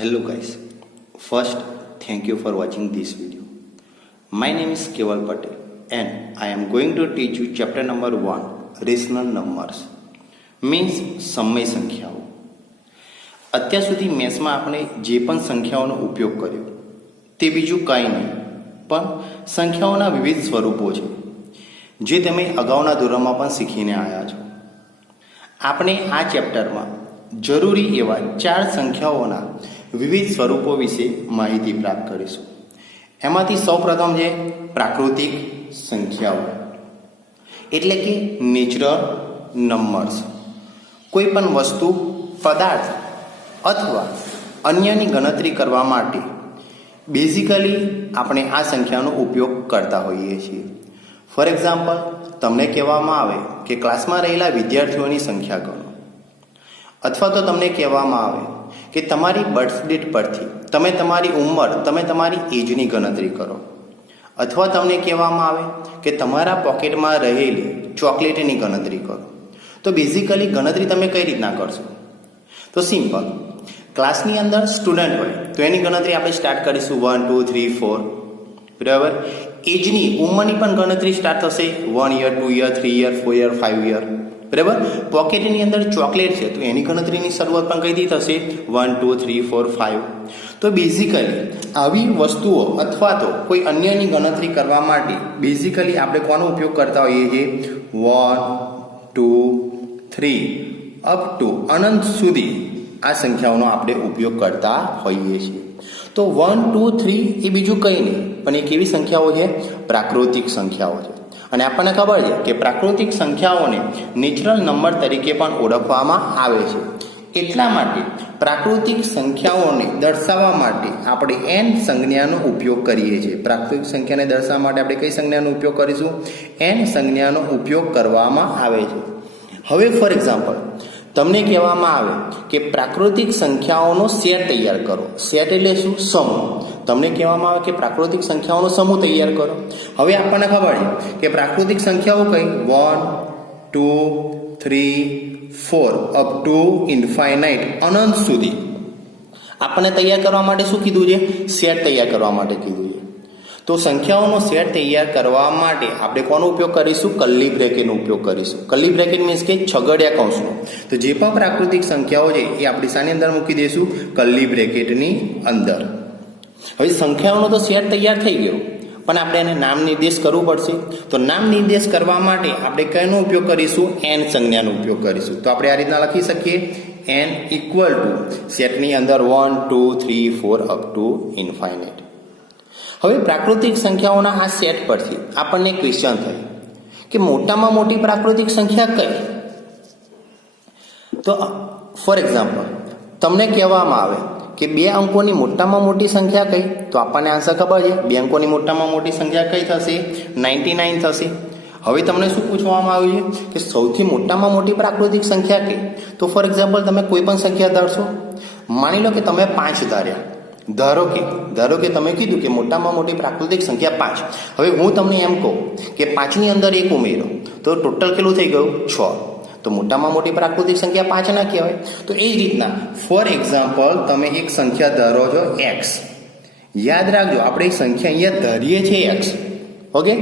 Hello guys, first thank you for watching this video. My name is Keval Patel and I am going to teach you chapter number 1, Rational Numbers, means સમય સંખ્યાઓ. અત્યાર સુધી મેથ્સમાં આપણે જે પણ સંખ્યાઓનો ઉપયોગ કર્યો તે બીજું કાંઈ નહીં પણ સંખ્યાઓના વિવિધ સ્વરૂપો છે જે તમે અગાઉના ધોરણમાં પણ શીખીને આવ્યા છો. આપણે આ ચેપ્ટરમાં જરૂરી એવા 4 સંખ્યાઓના વિવિધ સ્વરૂપો વિશે માહિતી પ્રાપ્ત કરીશું. એમાંથી સૌપ્રથમ છે પ્રાકૃતિક સંખ્યાઓ એટલે કે નેચરલ નંબર્સ. કોઈ પણ વસ્તુ, પદાર્થ અથવા અન્યની ગણતરી કરવા માટે બેઝિકલી આપણે આ સંખ્યાનો ઉપયોગ કરતા હોઈએ છીએ. ફોર એક્ઝામ્પલ, તમને કહેવામાં આવે કે ક્લાસમાં રહેલા વિદ્યાર્થીઓની સંખ્યા ગણો, અથવા તો તમને કહેવામાં આવે કે તમારી બર્થ ડેટ પરથી તમે તમારી ઉંમર, તમે તમારી એજની ગણતરી કરો, અથવા તમને કહેવામાં આવે કે તમારા પોકેટમાં રહેલી ચોકલેટની ગણતરી કરો, તો બેઝિકલી ગણતરી તમે કઈ રીતના કરશો? તો સિમ્પલ, ક્લાસની અંદર સ્ટુડન્ટ હોય તો એની ગણતરી આપણે સ્ટાર્ટ કરીશું 1 2 3 4, બરાબર. એજની, ઉંમરની પણ ગણતરી સ્ટાર્ટ થશે 1 year, 2 year, 3 year, 4 year, 5 year, બરાબર. પોકેટની અંદર ચોકલેટ છે તો એની ગણતરીની શરૂઆત પણ કઈથી થશે? 1 2 3 4 5. તો બેઝિકલી આવી વસ્તુઓ અથવા તો કોઈ અન્યની ગણતરી કરવા માટે બેઝિકલી આપણે કોનો ઉપયોગ કરતા હોઈએ છીએ? 1 2 3 અપ ટુ અનંત સુધી આ સંખ્યાઓનો આપણે ઉપયોગ કરતા હોઈએ છીએ. તો 1 2 3 એ બીજું કંઈ નહીં પણ એ કેવી સંખ્યાઓ છે? પ્રાકૃતિક સંખ્યાઓ છે. અને આપણને ખબર છે કે પ્રાકૃતિક સંખ્યાઓને નેચરલ નંબર તરીકે પણ ઓળખવામાં આવે છે. એટલા માટે પ્રાકૃતિક સંખ્યાઓને દર્શાવવા માટે આપણે n સંજ્ઞાનો ઉપયોગ કરીએ છીએ. પ્રાકૃતિક સંખ્યાને દર્શાવવા માટે આપણે કઈ સંજ્ઞાનો ઉપયોગ કરીશું? n સંજ્ઞાનો ઉપયોગ કરવામાં આવે છે. હવે ફોર એક્ઝામ્પલ, તમને કહેવામાં આવે કે પ્રાકૃતિક સંખ્યાઓનો સેટ તૈયાર કરો. સેટ એટલે શું? સમૂહ. તમને કહેવામાં આવે કે પ્રાકૃતિક સંખ્યાઓનો સમૂહ તૈયાર કરો. હવે આપણને ખબર છે કે પ્રાકૃતિક સંખ્યાઓ કઈ? 1 2 3 4 અપ ટુ ઇન્ફાઇનાઇટ, અનંત સુધી. આપણને તૈયાર કરવા માટે શું કીધું છે? સેટ તૈયાર કરવા માટે કીધું છે. તો સંખ્યાઓનો સેટ તૈયાર કરવા માટે આપણે કોનો ઉપયોગ કરીશું? કર્લી બ્રેકેટનો ઉપયોગ કરીશું. કર્લી બ્રેકેટ મીન્સ કે છગડિયા કૌંસનો. તો જે પણ પ્રાકૃતિક સંખ્યાઓ છે એ આપણે શાની અંદર મૂકી દઈશું? કર્લી બ્રેકેટની અંદર. હવે સંખ્યાઓનો તો સેટ તૈયાર થઈ ગયો પણ આપણે એને નામ નિર્દેશ કરવું પડશે. તો નામ નિર્દેશ કરવા માટે આપણે કઈનો ઉપયોગ કરીશું? n સંજ્ઞાનો ઉપયોગ કરીશું. તો આપણે આ રીતના લખી શકીએ n ઇક્વલ ટુ સેટની અંદર 1 2 3 4 અપ ટુ ઇન્ફાઇનાઇટ. હવે પ્રાકૃતિક સંખ્યાઓના આ સેટ પરથી આપણને ક્વેશ્ચન થાય કે મોટામાં મોટી પ્રાકૃતિક સંખ્યા કઈ? તો ફોર એક્ઝામ્પલ, તમને કહેવામાં આવે કે 2 અંકોની મોટામાં મોટી સંખ્યા કઈ? તો આપણને આન્સર ખબર છે. 2 અંકોની મોટામાં મોટી સંખ્યા કઈ થશે? 99 થશે. હવે તમને શું પૂછવામાં આવ્યું છે કે સૌથી મોટામાં મોટી પ્રાકૃતિક સંખ્યા કઈ? તો ફોર એક્ઝામ્પલ, તમે કોઈ પણ સંખ્યા ધારશો. માની લો કે તમે 5 ધાર્યા. ધારો કે તમે કીધું કે મોટામાં મોટી પ્રાકૃતિક સંખ્યા 5. હવે હું તમને એમ કહું કે 5ની અંદર 1 ઉમેરો તો ટોટલ કેટલું થઈ ગયું? 6. તો મોટામાં મોટી પ્રાકૃતિક સંખ્યા 5 ના કહેવાય. તો એ જ રીતના ફોર એક્ઝામ્પલ, તમે એક સંખ્યા ધારો છો x. યાદ રાખજો, આપણે એક સંખ્યા અહીંયા ધારીએ છીએ x. ઓકે,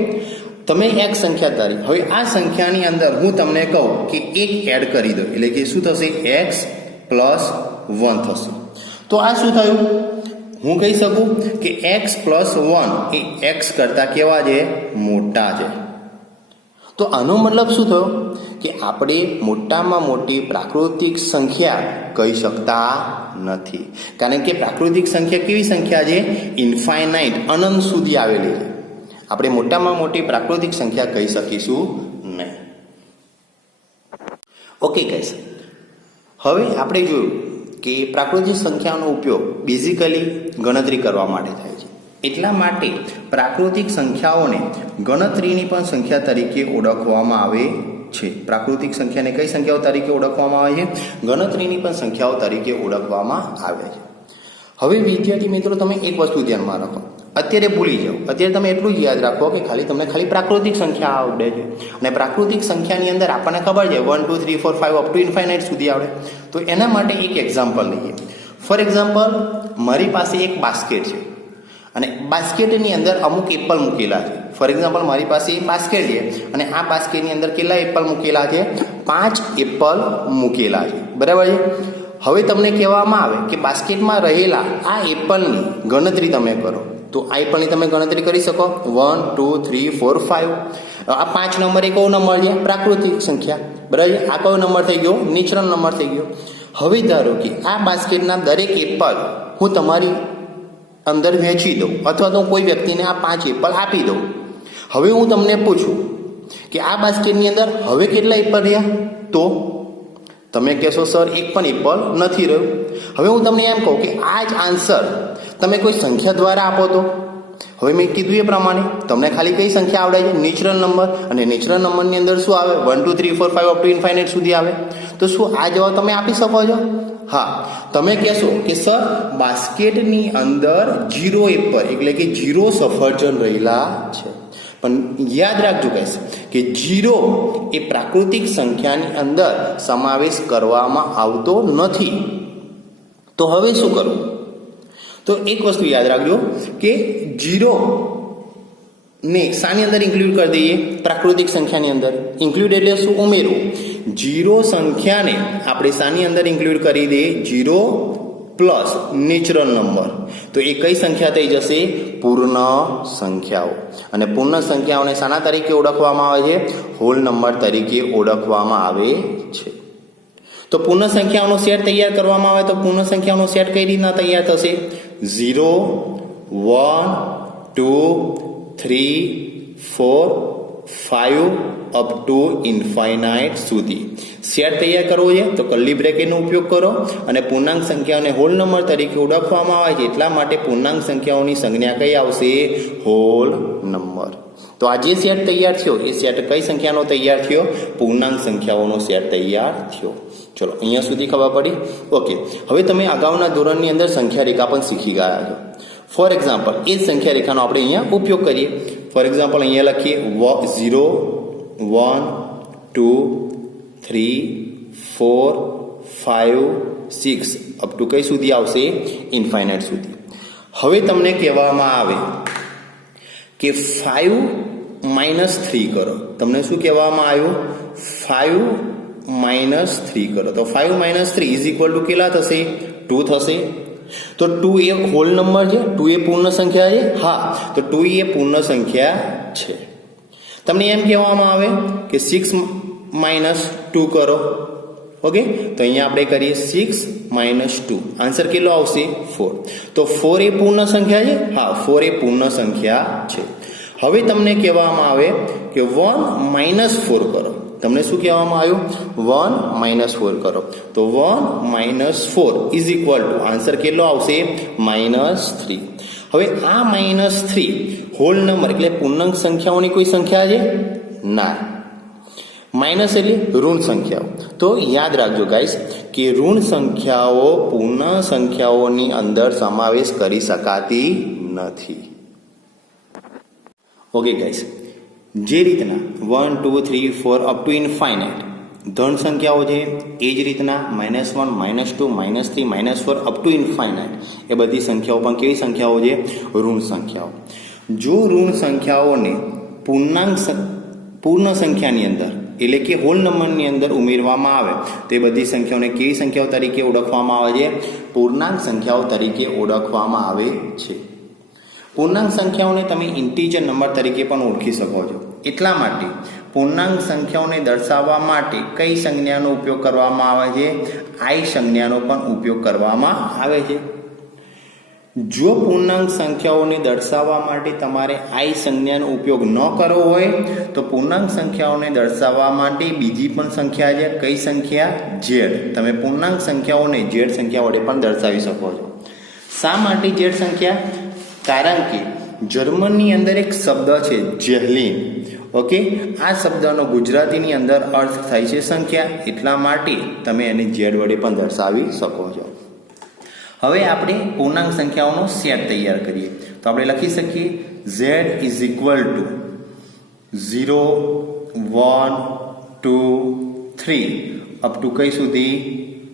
તમે એક સંખ્યા ધારી. હવે આ સંખ્યાની અંદર હું તમને કહું કે 1 એડ કરી દો એટલે કે શું થશે? x પ્લસ 1 થશે. તો આ શું થયું? હું કહી શકું કે x પ્લસ 1 એ x કરતાં કેવા છે? મોટા છે. તો આનો મતલબ શું થયો? કે આપણે મોટામાં મોટી પ્રાકૃતિક સંખ્યા કહી શકતા નથી. કારણ કે પ્રાકૃતિક સંખ્યા કેવી સંખ્યા છે? ઇન્ફાઇનાઇટ, અનંત સુધી આવેલી છે. આપણે મોટામાં મોટી પ્રાકૃતિક સંખ્યા કહી શકીશું નહીં. ઓકે ગાઈસ, હવે આપણે જોયું કે પ્રાકૃતિક સંખ્યાનો ઉપયોગ બેઝિકલી ગણતરી કરવા માટે થાય છે. એટલા માટે પ્રાકૃતિક સંખ્યાઓને ગણતરીની પણ સંખ્યા તરીકે ઓળખવામાં આવે છે. પ્રાકૃતિક સંખ્યાને કઈ સંખ્યાઓ તરીકે ઓળખવામાં આવે છે? ગણતરીની પણ સંખ્યાઓ તરીકે ઓળખવામાં આવે છે. હવે વિદ્યાર્થી મિત્રો, તમે એક વસ્તુ ધ્યાનમાં રાખો. અત્યારે ભૂલી જાઓ. અત્યારે તમે એટલું જ યાદ રાખો કે તમને ખાલી પ્રાકૃતિક સંખ્યા આવડે છે. અને પ્રાકૃતિક સંખ્યાની અંદર આપણને ખબર છે 1 2 3 4 5 અપ ટુ ઇન્ફાઇનાઇટ સુધી આવડે. તો એના માટે એક એક્ઝામ્પલ લઈએ. ફોર એક્ઝામ્પલ મારી પાસે એક બાસ્કેટ છે અને બાસ્કેટની અંદર અમુક એપલ મૂકેલા છે. ફોર એક્ઝામ્પલ મારી પાસે એક બાસ્કેટ છે અને આ બાસ્કેટની અંદર કેટલા એપલ મૂકેલા છે? 5 એપલ મૂકેલા છે. બરાબર છે. હવે તમને કહેવામાં આવે કે બાસ્કેટમાં રહેલા આ એપલની ગણતરી તમે કરો. તો આ એપલની તમે ગણતરી કરી શકો. 1 2 3 4 5. આ 5 નંબર એ કયો નંબર છે? પ્રાકૃતિક સંખ્યા. બરાબર છે. આ કયો નંબર થઈ ગયો? નેચરલ નંબર થઈ ગયો. હવે ધારો કે આ બાસ્કેટના દરેક એપલ હું તમારી અંદર વહેંચી દઉં અથવા તો કોઈ વ્યક્તિને આ 5 એપલ આપી દઉં. હવે હું તમને પૂછું કે આ બાસ્કેટની અંદર હવે કેટલા એપલ રહ્યા? તો તમે કહેશો સર એક પણ એપલ નથી રહ્યું. હવે હું તમને એમ કહું કે આ જ આન્સર તમે કોઈ સંખ્યા દ્વારા આપો તો હવે મેં કીધું એ પ્રમાણે તમને ખાલી કઈ સંખ્યા આવડે છે? Natural number. અને નેચરલ નંબરની અંદર શું આવે? 1 2 3 4 5 અપ ટુ ઇન્ફાઇનાઇટ સુધી આવે. તો શું આ જવાબ તમે આપી શકો છો? હા. તમે કહેશો કે સર બાસ્કેટની અંદર 0 એપલ એટલે કે 0 સફરજન રહેલા છે. પણ યાદ રાખજો ગાઈસ કે 0 એ પ્રાકૃતિક સંખ્યાની અંદર સમાવેશ કરવામાં આવતો નથી. તો હવે શું કરવું? તો એક વસ્તુ યાદ રાખજો કે 0 ને શાની અંદર ઇન્ક્લુડ કરી દઈએ? પ્રાકૃતિક સંખ્યાની અંદર. ઇન્ક્લુડ એટલે શું? ઉમેરવું. 0 સંખ્યાને આપણે શાની અંદર ઇન્ક્લુડ કરી દઈએ? 0 પ્લસ નેચરલ નંબર. તો એ કઈ સંખ્યા થઈ જશે? પૂર્ણ સંખ્યાઓ. અને પૂર્ણ સંખ્યાઓને શાના તરીકે ઓળખવામાં આવે છે? હોલ નંબર તરીકે ઓળખવામાં આવે છે. તો પૂર્ણ સંખ્યાઓનો સેટ તૈયાર કરવામાં આવે તો પૂર્ણ સંખ્યાઓનો સેટ કઈ રીતના તૈયાર થશે? 0 1 2 3 4 5 અપ ટુ ઇન્ફાઇનાઇટ સુધી સેટ તૈયાર કરવો છે. તો કર્લી બ્રેકેટનો ઉપયોગ કરો અને પૂર્ણાંક સંખ્યાઓને હોલ નંબર તરીકે ઓળખવામાં આવે છે. એટલા માટે પૂર્ણાંક સંખ્યાઓની સંજ્ઞા કઈ આવશે? Whole number. તો આ જે સેટ તૈયાર થયો એ સેટ કઈ સંખ્યાનો તૈયાર થયો? પૂર્ણાંક સંખ્યાઓનો સેટ તૈયાર થયો. ચલો અહીંયા સુધી ખબર પડી? ઓકે. હવે તમે અગાઉના ધોરણની અંદર સંખ્યા રેખા પણ શીખી ગયા છો. ફોર એક્ઝામ્પલ એ જ સંખ્યા રેખાનો આપણે અહીંયા ઉપયોગ કરીએ. ફોર એક્ઝામ્પલ અહીંયા લખીએ 0 1 2 3 4 5 6 અપ ટુ કઈ સુધી આવશે? ઇન્ફાઇનાઇટ સુધી. હવે તમને કહેવામાં આવે કે 5 -3 કરો. તમને શું કહેવામાં આવ્યું? 5 -3 કરો. તો 5 -3 ઇઝ ઇક્વલ ટુ કેટલા થશે? 2 થશે. તો 2 એ હોલ નંબર છે? 2 એ પૂર્ણ સંખ્યા છે? હા. તો 2 એ પૂર્ણ સંખ્યા છે. તમને એમ કહેવામાં આવે કે 6 -2 કરો. ઓકે. તો અહીંયા આપણે કરીએ 6 -2. આન્સર કેટલો આવશે? 4. તો 4 એ પૂર્ણ સંખ્યા છે? હા, 4 એ પૂર્ણ સંખ્યા છે. હવે તમને કહેવામાં આવે કે 1 -4 કરો. તમને શું કહેવામાં આવ્યું? 1 -4 કરો. તો 1 -4 ઇઝ ઇક્વલ ટુ આન્સર કેટલો આવશે? -3. હવે આ -3 હોલ નંબર એટલે પૂર્ણાંક સંખ્યાઓની કોઈ સંખ્યા છે? ના. માઇનસ એટલે ઋણ સંખ્યાઓ. તો યાદ રાખજો ગાઈસ કે ઋણ સંખ્યાઓ પૂર્ણ સંખ્યાઓની અંદર સમાવેશ કરી શકાતી નથી. ઓકે ગાઈસ, જે રીતના 1 2 3 4 અપ ટુ ઇન્ફાઇનાઇટ ધન સંખ્યાઓ છે એ જ રીતના -1 -2 -3 -4 અપ ટુ ઇન્ફાઇનાઇટ એ બધી સંખ્યાઓ પણ કેવી સંખ્યાઓ છે? ઋણ સંખ્યાઓ. જો ઋણ સંખ્યાઓને પૂર્ણ સંખ્યાની અંદર એટલે કે હોલ નંબરની અંદર ઉમેરવામાં આવે તો એ બધી સંખ્યાઓને કેવી સંખ્યાઓ તરીકે ઓળખવામાં આવે છે? પૂર્ણાંક સંખ્યાઓ તરીકે ઓળખવામાં આવે છે. પૂર્ણાંક સંખ્યાઓને તમે ઇન્ટીજર નંબર તરીકે પણ ઓળખી શકો છો. એટલા માટે પૂર્ણાંક સંખ્યાઓને દર્શાવવા માટે કઈ સંજ્ઞાનો ઉપયોગ કરવામાં આવે છે? આઈ સંજ્ઞાનો પણ ઉપયોગ કરવામાં આવે છે. જો પૂર્ણાંક સંખ્યાઓને દર્શાવવા માટે તમારે આઈ સંજ્ઞાનો ઉપયોગ ન કરવો હોય તો પૂર્ણાંક સંખ્યાઓને દર્શાવવા માટે બીજી પણ સંખ્યા છે. કઈ સંખ્યા? ઝેડ. તમે પૂર્ણાંક સંખ્યાઓને ઝેડ સંખ્યા વડે પણ દર્શાવી શકો છો. શા માટે ઝેડ સંખ્યા? કારણ કે જર્મનની અંદર એક શબ્દ છે જેહલીન. ઓકે. આ શબ્દનો ગુજરાતીની અંદર અર્થ થાય છે સંખ્યા. એટલા માટે તમે એને ઝેડ વડે પણ દર્શાવી શકો છો. હવે આપણે પૂર્ણાંક સંખ્યાઓનો સેટ તૈયાર કરીએ. તો આપણે લખી શકીએ z is equal to 0 1 2 3 up to કઈ સુધી?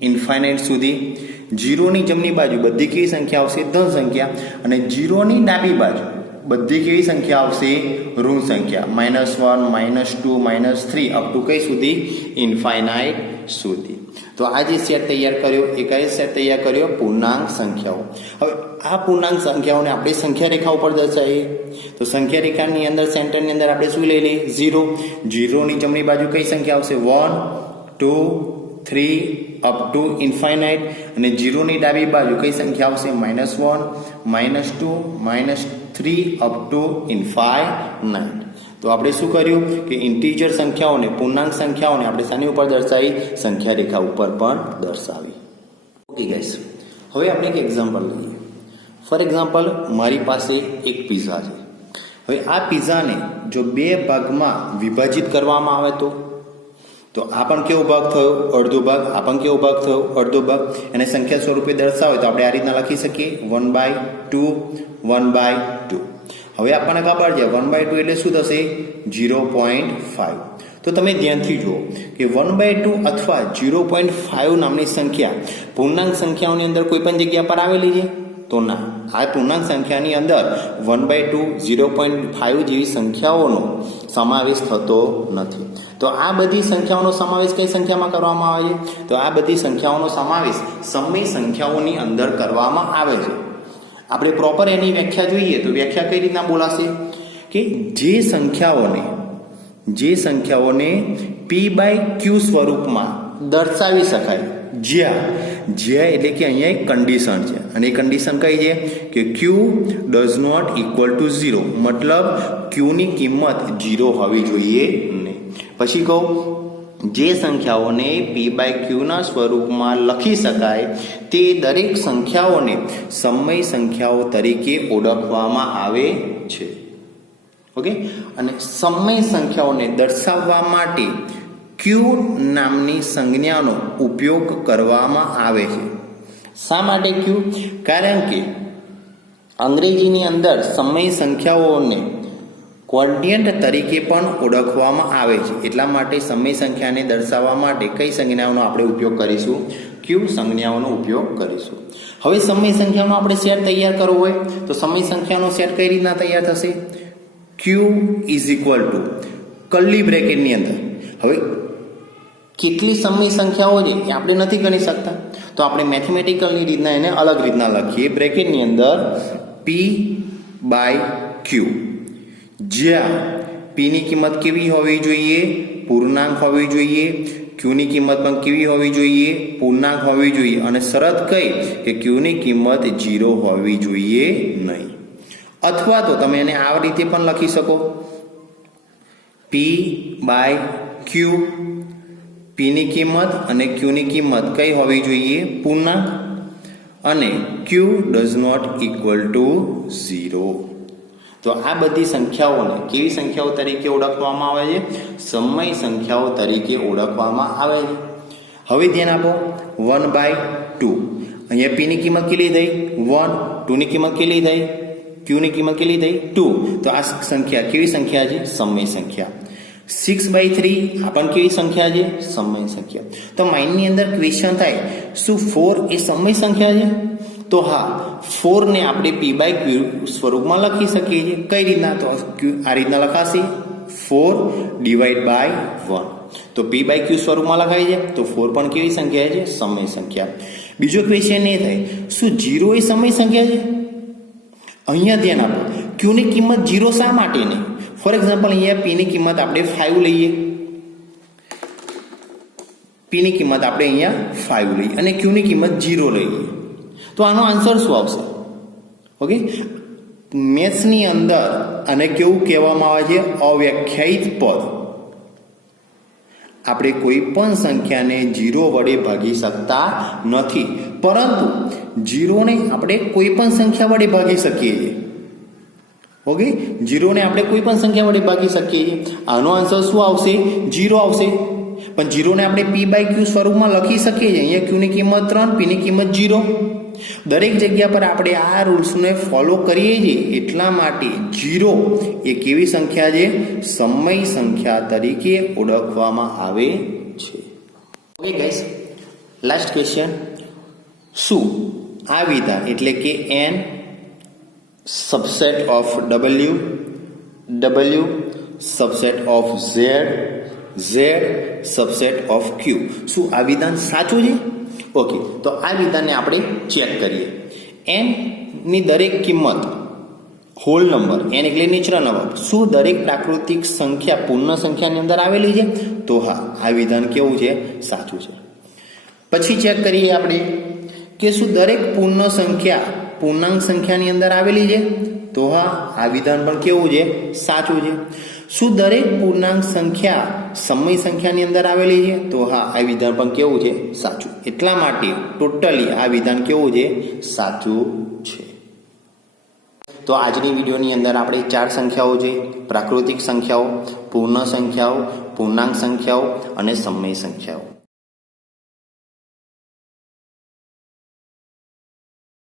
ઇન્ફાઇનાઇટ સુધી. જીરોની જમણી બાજુ બધી કેવી સંખ્યા આવશે? ધન સંખ્યા. અને જીરોની ડાબી બાજુ બધી કેવી સંખ્યા આવશે? ઋણ સંખ્યા. -1, -2, -3 અપ ટુ કઈ સુધી? ઇન્ફાઇનાઇટ સુધી. તો આ જે સેટ તૈયાર કર્યો એ કઈ સેટ તૈયાર કર્યો? પૂર્ણાંક સંખ્યાઓ. હવે આ પૂર્ણાંક સંખ્યાઓને આપણે સંખ્યા રેખા ઉપર દર્શાવીએ તો સંખ્યા રેખાની અંદર સેન્ટરની અંદર આપણે શું લઈ લઈએ? 0. જીરોની જમણી બાજુ કઈ સંખ્યા આવશે? 1, 2, 3 અપ ટુ ઇન્ફાઇનાઇટ. અને જીરોની ડાબી બાજુ કઈ સંખ્યા આવશે? -1, -2, -3 અપ ટુ ઇન્ફાઇનાઇટ. તો આપણે શું કર્યું કે ઇન્ટીજર સંખ્યાઓને, પૂર્ણાંક સંખ્યાઓને આપણે શાની ઉપર દર્શાવી? સંખ્યા રેખા ઉપર પણ દર્શાવી. ઓકે ગાઈસ, હવે આપણે એક એક્ઝામ્પલ લઈએ. ફોર એક્ઝામ્પલ, મારી પાસે એક પિઝા છે. હવે આ પિઝાને જો બે ભાગમાં વિભાજિત કરવામાં આવે તો આ પણ કેવો ભાગ થયો? અડધો ભાગ. આ પણ કેવો ભાગ થયો? અડધો ભાગ. એને સંખ્યા સ્વરૂપે દર્શાવે તો આપણે આ રીતના લખી શકીએ 1/2, 1/2. હવે આપણને ખબર છે 1/2 એટલે શું થશે? 0.5. તો તમે ધ્યાનથી જુઓ કે 1/2 અથવા 0.5 નામની સંખ્યા પૂર્ણાંક સંખ્યાઓની અંદર કોઈ પણ જગ્યા પર આવેલી છે? તો ના, આ પૂર્ણાંક સંખ્યાની અંદર 1/2, 0.5 જેવી સંખ્યાઓનો સમાવેશ થતો નથી. તો આ બધી સંખ્યાઓનો સમાવેશ કઈ સંખ્યામાં કરવામાં આવે છે? તો આ બધી સંખ્યાઓનો સમાવેશ સમય સંખ્યાઓની અંદર કરવામાં આવે છે. આપણે પ્રોપર એની વ્યાખ્યા જોઈએ તો વ્યાખ્યા કઈ રીતના બોલાશે કે જે સંખ્યાઓને p/q સ્વરૂપમાં દર્શાવી શકાય, જ્યાં એટલે કે અહીંયા એક કન્ડિશન છે અને એ કન્ડિશન કઈ છે કે q does not equal to 0, મતલબ q ની કિંમત 0 હોવી જોઈએ નહીં. પછી કહું જે સંખ્યાઓને p/q ના સ્વરૂપમાં લખી શકાય તે દરેક સંખ્યાઓને સમય સંખ્યાઓ તરીકે ઓળખવામાં આવે છે. ઓકે, અને સમય સંખ્યાઓને દર્શાવવા માટે q નામની સંજ્ઞાનો ઉપયોગ કરવામાં આવે છે. શા માટે q? કારણ કે અંગ્રેજીની અંદર સમય સંખ્યાઓને ક્વોન્ટિયન્ટ તરીકે પણ ઓળખવામાં આવે છે. એટલા માટે સમય સંખ્યાને દર્શાવવા માટે કઈ સંજ્ઞાઓનો આપણે ઉપયોગ કરીશું? q સંજ્ઞાઓનો ઉપયોગ કરીશું. હવે સમય સંખ્યાનો આપણે સેટ તૈયાર કરવો હોય તો સમય સંખ્યાનો સેટ કઈ રીતના તૈયાર થશે? q is equal to curly બ્રેકેટની અંદર. હવે કેટલી સમય સંખ્યાઓ છે એ આપણે નથી ગણી શકતા, તો આપણે મેથેમેટિકલની રીતના એને અલગ રીતના લખીએ. બ્રેકેટની અંદર p/q, જ્યાં p ની કિંમત કેવી હોવી જોઈએ? પૂર્ણાંક હોવી જોઈએ. q ની કિંમત પણ કેવી હોવી જોઈએ? પૂર્ણાંક હોવી જોઈએ. અને શરત કઈ કે q ની કિંમત 0 હોવી જોઈએ નહીં. અથવા તો તમે એને આ રીતે પણ લખી શકો p/q, p ની કિંમત અને q ની કિંમત કઈ હોવી જોઈએ? પૂર્ણાંક. અને q does not equal to 0. તો આ બધી સંખ્યાઓને કેવી સંખ્યાઓ તરીકે ઓળખવામાં આવે છે? સમય સંખ્યાઓ તરીકે ઓળખવામાં આવે છે. હવે ધ્યાન આપો 1/2. અહીંયા p ની કિંમત કેટલી થઈ? 1. 2 ની કિંમત કેટલી થઈ? q ની કિંમત કેટલી થઈ? 2. તો આ સંખ્યા કેવી સંખ્યા છે? સમય સંખ્યા. 6/3 આ પણ કેવી સંખ્યા છે? સમય સંખ્યા. તો માઇન્ડની અંદર ક્વેશ્ચન થાય, શું 4 એ સમય સંખ્યા છે? તો હા, 4 ને આપણે p/q સ્વરૂપમાં લખી શકીએ છીએ. કઈ રીતના? તો આ રીતના લખાશે 4/1. તો p/q સ્વરૂપમાં લખાય છે તો 4 પણ કેવી સંખ્યા છે? સમય સંખ્યા. બીજો ક્વેશ્ચન એ થાય, શું 0 એ સમય સંખ્યા છે? અહીંયા ધ્યાન આપો, q ની કિંમત 0 શા માટે નહીં? ફોર એક્ઝામ્પલ, અહીંયા p ની કિંમત આપણે 5 લઈએ. p ની કિંમત આપણે અહીંયા 5 લઈએ અને q ની કિંમત 0 લઈએ. તો આનો આન્સર શું આવશે? ઓકે, મેથ્સની અંદર આને કેવું કહેવામાં આવે છે? અવ્યાખ્યાયિત પદ. આપણે કોઈ પણ સંખ્યાને 0 વડે ભાગી શકતા નથી, પરંતુ 0 ને આપણે કોઈ પણ સંખ્યા વડે ભાગી શકીએ છીએ. ઓકે, 0 ને આપણે કોઈ પણ સંખ્યા વડે ભાગી શકીએ છીએ. આનો આન્સર શું આવશે? 0 આવશે. પણ 0 ને આપણે p/q સ્વરૂપમાં લખી શકીએ છીએ. અહીંયા q ની કિંમત 3, p ની કિંમત 0. દરેક જગ્યા પર આપણે આ રૂલ્સને ફોલો કરીએ છીએ. એટલા માટે 0 એ કેવી સંખ્યા છે? સમય સંખ્યા તરીકે ઓળખવામાં આવે છે. Okay guys, last question. શું આ વિધાન એટલે કે n subset of w, w subset of z, z subset of q, શું આ વિધાન સાચું છે? ઓકે, તો આ વિધાનને આપણે ચેક કરીએ. n ની દરેક કિંમત હોલ નંબર, n એટલે નેચરલ નંબર, શું દરેક પ્રાકૃતિક સંખ્યા પૂર્ણ સંખ્યાની અંદર આવેલી છે? તો હા, આ વિધાન કેવું છે? સાચું છે. પછી ચેક કરીએ આપણે કે શું દરેક પૂર્ણ સંખ્યા પૂર્ણાંક સંખ્યાની અંદર આવેલી છે? તો હા, આ વિધાન પણ કેવું છે? સાચું છે. શું દરેક પૂર્ણાંક સંખ્યા સમય સંખ્યાની અંદર આવેલી છે? તો હા, આ વિધાન પણ કેવું છે? સાચું. એટલા માટે ટોટલી આ વિધાન કેવું છે? સાચું છે. તો આજની વિડીયોની અંદર આપણે 4 સંખ્યાઓ જોઈ: પ્રાકૃતિક સંખ્યાઓ, પૂર્ણ સંખ્યાઓ, પૂર્ણાંક સંખ્યાઓ અને સમય સંખ્યાઓ.